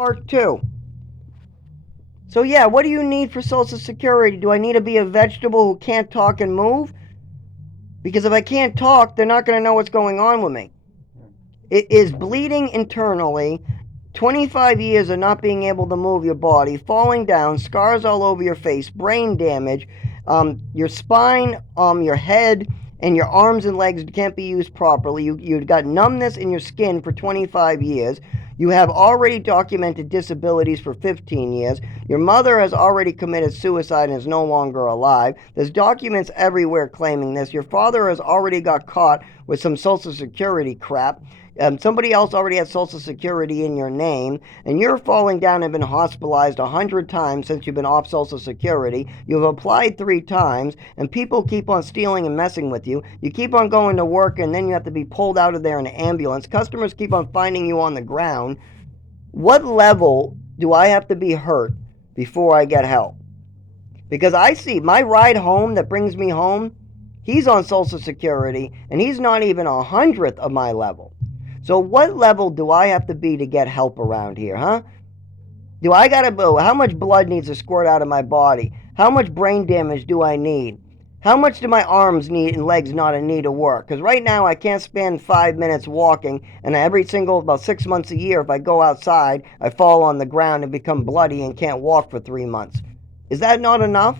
Part 2. So yeah, what do you need for Social Security? Do I need to be a vegetable who can't talk and move? Because if I can't talk, they're not going to know what's going on with me. It is bleeding internally, 25 years of not being able to move your body, falling down, scars all over your face, brain damage, your spine, your head, and your arms and legs can't be used properly. You've got numbness in your skin for 25 years. You have already documented disabilities for 15 years. Your mother has already committed suicide and is no longer alive. There's documents everywhere claiming this. Your father has already got caught with some Social Security crap. Somebody else already has Social Security in your name, and you're falling down and been hospitalized 100 times since you've been off Social Security. You've applied 3 times, and people keep on stealing and messing with you. You keep on going to work, and then you have to be pulled out of there in an ambulance. Customers keep on finding you on the ground. What level do I have to be hurt before I get help? Because I see my ride home that brings me home, he's on Social Security, and he's not even 100th of my level. So what level do I have to be to get help around here, huh? Do I gotta, how much blood needs to squirt out of my body? How much brain damage do I need? How much do my arms need and legs not need to work? Because right now I can't spend 5 minutes walking, and every single, about 6 months a year, if I go outside, I fall on the ground and become bloody and can't walk for 3 months. Is that not enough?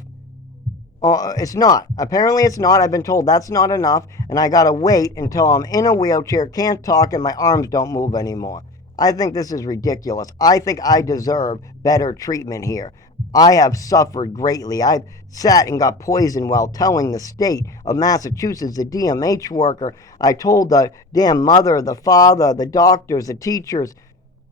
It's not. Apparently it's not. I've been told that's not enough, and I gotta wait until I'm in a wheelchair, can't talk, and my arms don't move anymore. I think this is ridiculous. I think I deserve better treatment here. I have suffered greatly. I've sat and got poisoned while telling the state of Massachusetts, the DMH worker. I told the damn mother, the father, the doctors, the teachers,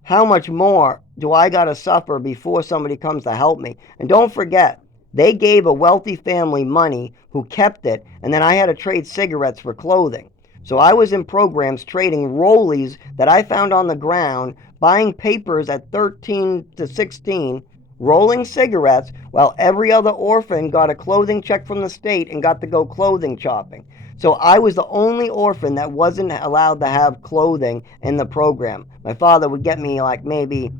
how much more do I gotta suffer before somebody comes to help me? And don't forget, they gave a wealthy family money who kept it, and then I had to trade cigarettes for clothing. So I was in programs trading rollies that I found on the ground, buying papers at 13 to 16, rolling cigarettes, while every other orphan got a clothing check from the state and got to go clothing shopping. So I was the only orphan that wasn't allowed to have clothing in the program. My father would get me like maybe,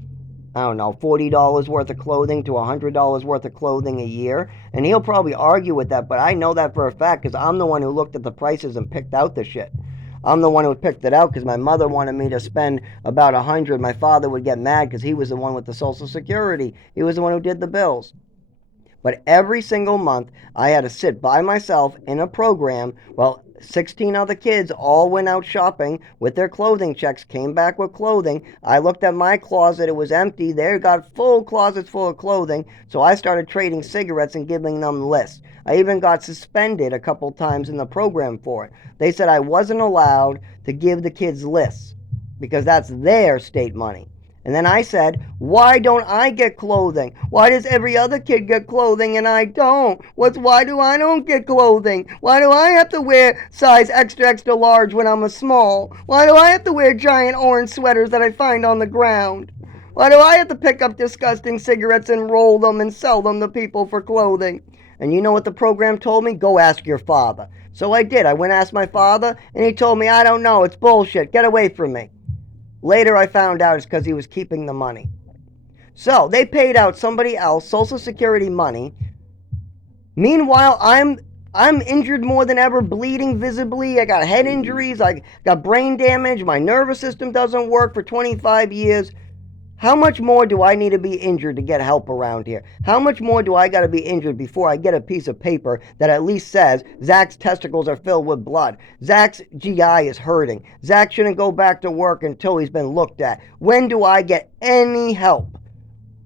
I don't know, $40 worth of clothing to $100 worth of clothing a year. And he'll probably argue with that, but I know that for a fact because I'm the one who looked at the prices and picked out the shit. I'm the one who picked it out because my mother wanted me to spend about 100. My father would get mad because he was the one with the Social Security. He was the one who did the bills. But every single month, I had to sit by myself in a program while 16 other kids all went out shopping with their clothing checks, came back with clothing. I looked at my closet, it was empty. They got full closets full of clothing. So I started trading cigarettes and giving them lists. I even got suspended a couple times in the program for it. They said I wasn't allowed to give the kids lists because that's their state money. And then I said, why don't I get clothing? Why does every other kid get clothing and I don't? Why do I don't get clothing? Why do I have to wear size extra extra large when I'm a small? Why do I have to wear giant orange sweaters that I find on the ground? Why do I have to pick up disgusting cigarettes and roll them and sell them to people for clothing? And you know what the program told me? Go ask your father. So I did. I went and asked my father, and he told me, I don't know, it's bullshit. Get away from me. Later I found out it's because he was keeping the money. So they paid out somebody else Social Security money. Meanwhile, I'm injured more than ever, bleeding visibly. I got head injuries. I got brain damage. My nervous system doesn't work for 25 years. How much more do I need to be injured to get help around here? How much more do I got to be injured before I get a piece of paper that at least says Zach's testicles are filled with blood? Zach's GI is hurting. Zach shouldn't go back to work until he's been looked at. When do I get any help?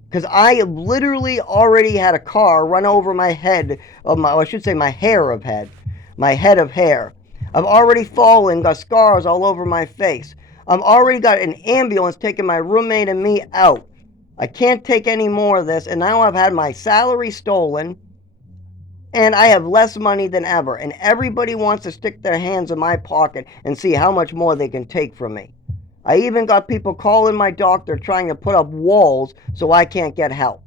Because I literally already had a car run over my head, I should say my hair of head, my head of hair. I've already fallen, got scars all over my face. I've already got an ambulance taking my roommate and me out. I can't take any more of this, and now I've had my salary stolen, and I have less money than ever, and everybody wants to stick their hands in my pocket and see how much more they can take from me. I even got people calling my doctor trying to put up walls so I can't get help.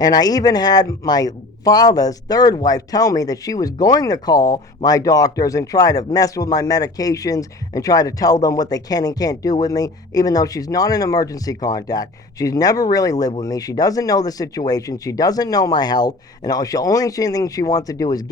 And I even had my father's third wife tell me that she was going to call my doctors and try to mess with my medications and try to tell them what they can and can't do with me, even though she's not an emergency contact. She's never really lived with me. She doesn't know the situation. She doesn't know my health. And the only thing she wants to do is get